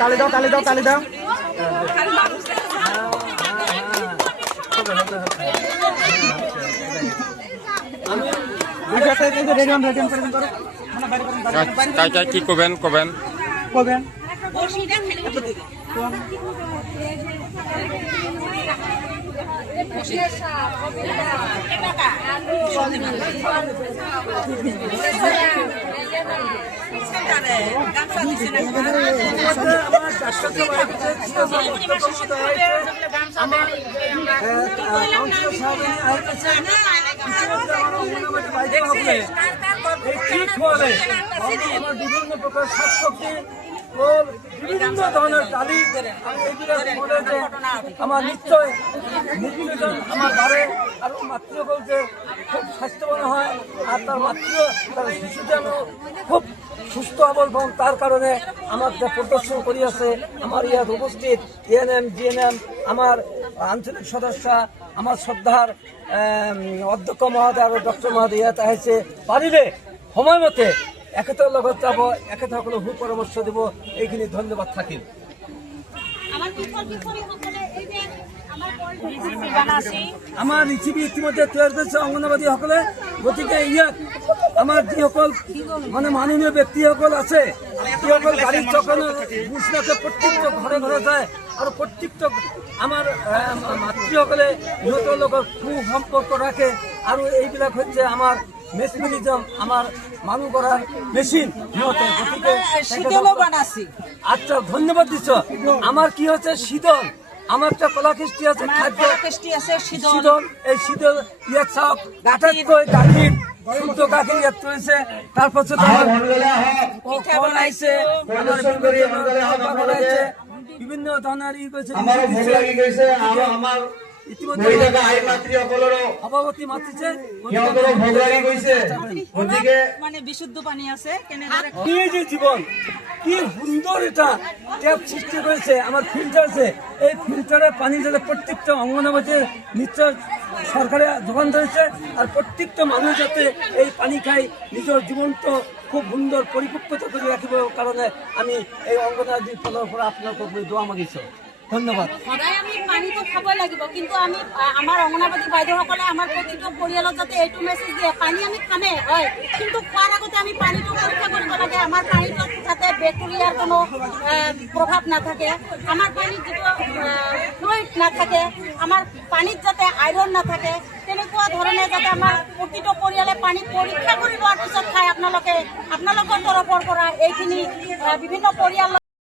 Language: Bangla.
তালি দাও তালি দাও তালি দাও। কি কবেন কবেন কবেন বিভিন্ন প্রকার শাকসবজি বিভিন্ন ধরনের ডালি আমার নিশ্চয় নির্বিবেচন আমার বাড়ে আর মাতৃ বলতে খুব স্বাস্থ্যবান হয় আর তার মাতৃ তার শিশু যেন খুব সুস্থ হবল এবং তার কারণে আমার যে প্রদর্শন করিয়াছে আমার ইয়াত উপস্থিত এএনএম জিএনএম আমার আঞ্চলিক সদস্য আমার শ্রদ্ধার অধ্যক্ষ মহোদয় আর ডক্টর মহোদয় ইয়াত আছে পারিলে সময় মতে একেতার লগত যাব একেতা সকলে সু পরামর্শ দিব এইখিনি ধন্যবাদ থাকিল। আমাৰ ৰেচিপি ইতিমধ্যে তৈয়াৰ কৰিছে অংগনবাদী সকলে গতিকে ইয়াত আমাৰ যিসকল মানে মাননীয় ব্যক্তিসকল আছে সেইসকল গাড়ীত চকানো বুজনাকে প্ৰত্যেকটো ঘৰে ঘৰে যায় আৰু প্ৰত্যেকটো আমাৰ মাতৃসকলে ইহঁতৰ লগত সুসম্পৰ্ক ৰাখে আৰু এইবিলাক হৈছে আমাৰ মেচিনিজম আমার মানুষ করার মেশিন সিহঁতে গতিকে আচ্ছা ধন্যবাদ দিছ। আমার কি হচ্ছে শীতল আমার একটা কলাকৃষ্টি আছে খাদ্য আছে শীতল এই শীতল ইয়াত চাওক আটাইতকৈ গাখীৰ শুদ্ধ গাখীৰ ইয়াত রয়েছে তাৰপাছত বিভিন্ন ধৰণৰ ই কৈছে সভাপতি মাতিছে মানে বিশুদ্ধ পানী আছে কি যে জীবন কি সুন্দর এটা ট্যাপ সৃষ্টি করেছে আমার ফিল্টার আছে এই ফিল্টারের পানি যাতে প্রত্যেকটা অঙ্গনবাদীর নিশ্চয় সরকারে যোগান ধরেছে আর প্রত্যেকটা মানুষ যাতে এই পানি খাই নিজের জীবনটা খুব সুন্দর পরিপক্কতা করে রাখিব কারণে আমি এই অঙ্গনবাদী ফলৰ পৰা আপোনালোকক দোয়া মাগিছো। ধন্যবাদ। সদায় আমি পানীটো খাব লাগিব কিন্তু আমি আমাৰ অংগনবাদী বাইদেউসকলে আমাৰ প্ৰতিটো পৰিয়ালত যাতে এইটো মেছেজ দিয়ে পানী আমি খামে হয় কিন্তু খোৱাৰ আগতে আমি পানীটো পৰীক্ষা কৰিব লাগে আমাৰ পানীটোত যাতে বেক্টেৰিয়াৰ কোনো প্ৰভাৱ নাথাকে আমাৰ পানীত যিটো ফ্লুইড নাথাকে আমাৰ পানীত যাতে আইৰণ নাথাকে তেনেকুৱা ধৰণে যাতে আমাৰ প্ৰতিটো পৰিয়ালে পানী পৰীক্ষা কৰি লোৱাৰ পিছত খায় আপোনালোকৰ তৰফৰ পৰা এইখিনি বিভিন্ন পৰিয়াল